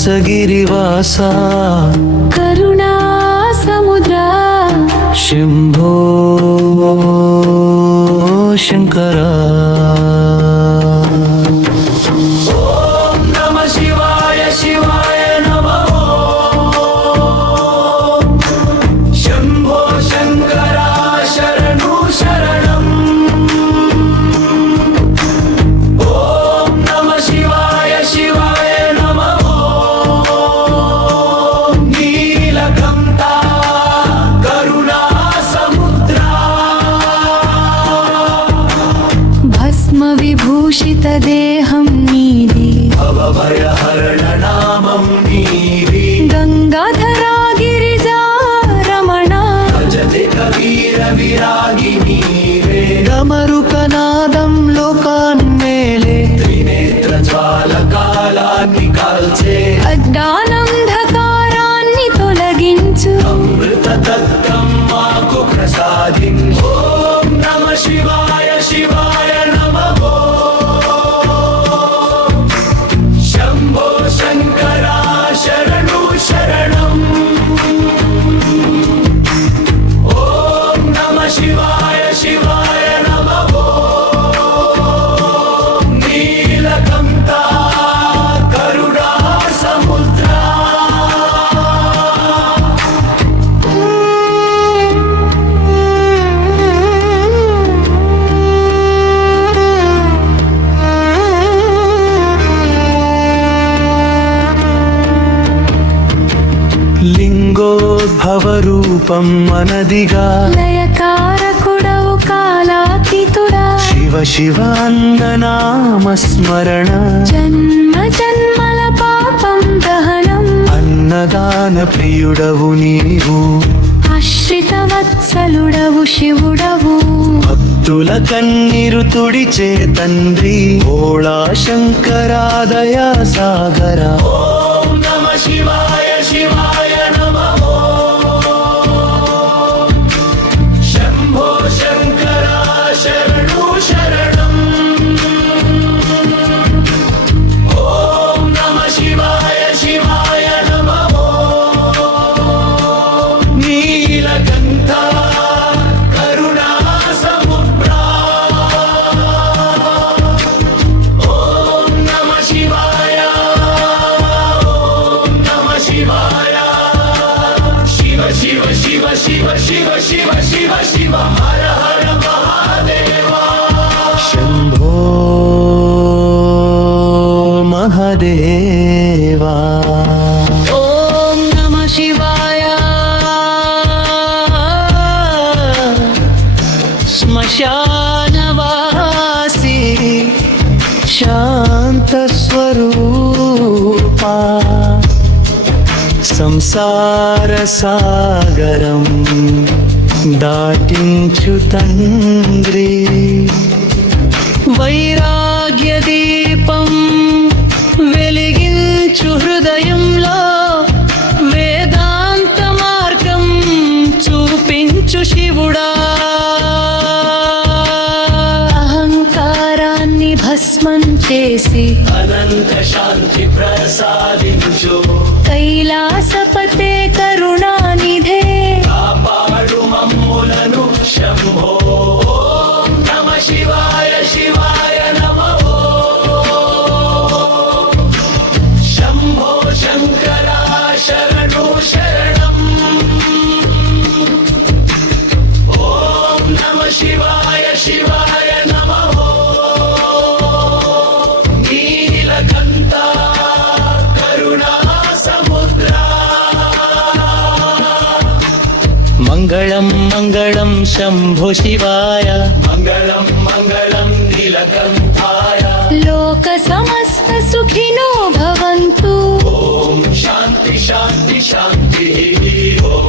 कैलासगिरिवासा करुणा समुद्रा शंभो शंकरा। विभूषित देहं नीदि भवभयहरणनामं नीदि गंगाधरा गिरिजा रमणा भजते कबीर विरागिनी रे। डमरुकनादं लोकान्मेले त्रिनेत्र ज्वालकालान्नि काल्चे अज्ञानान्धकारान्नि तोलगिंचु अमृत तत्त्वं माकु प्रसादिंचु। ओम नमः शिवाय शिवाय लिंगोद्भवरूपं मनदिगा लयकारकुडवु कालातीतुडा शिव शिव अन्ननामस्मरण जन्म जन्मल पापं दहनम् अन्नदान प्रियुडवु नीवु आश्रितवत्सलुडवु शिवुडवु భక్తుల కన్నీరు తుడిచే తండ్రి భోళా శంకరా దయా సాగర। ఓం నమః శివాయ శివాయ నమః శంభో శంకర శరణు శరణం। ఓం నమః శివాయ శివాయ నమః నీలకంఠ కరుణా సముద్రా। ఓం నమః శివాయ ఓం నమః శివాయ శివ శివ శివ శివ శివ శివ శివ శివ హర హర మహాదేవా। శంభో మహాదేవా। ఓం నమః శివాయ శ్మశానవాసి శాంతస్వరూపా సంసార సాగరం దాటించు తండ్రి వైరాగ్య దీపం వెలిగించు హృదయంలో వేదాంత మార్గం చూపించు శివుడా అహంకారాన్ని భస్మం చేసి అనంత శాంతి ప్రసాదించు కైలాసపతే కరుణానిధే కాపాడు మమ్ములను శంభో। ఓం నమః శివాయ శివాయ నమః శంభో శంకర శరణు శరణం। ఓం నమః శివాయ శివాయ నమః నీలకంఠ కరుణా సముద్రా। మంగళం మంగళం శంభో శివాయ మంగళం మంగళం నీలకంఠాయ। లోక సమస్త సుఖినో భవంతు। ఓం శాంతి శాంతి శాంతి ఓం।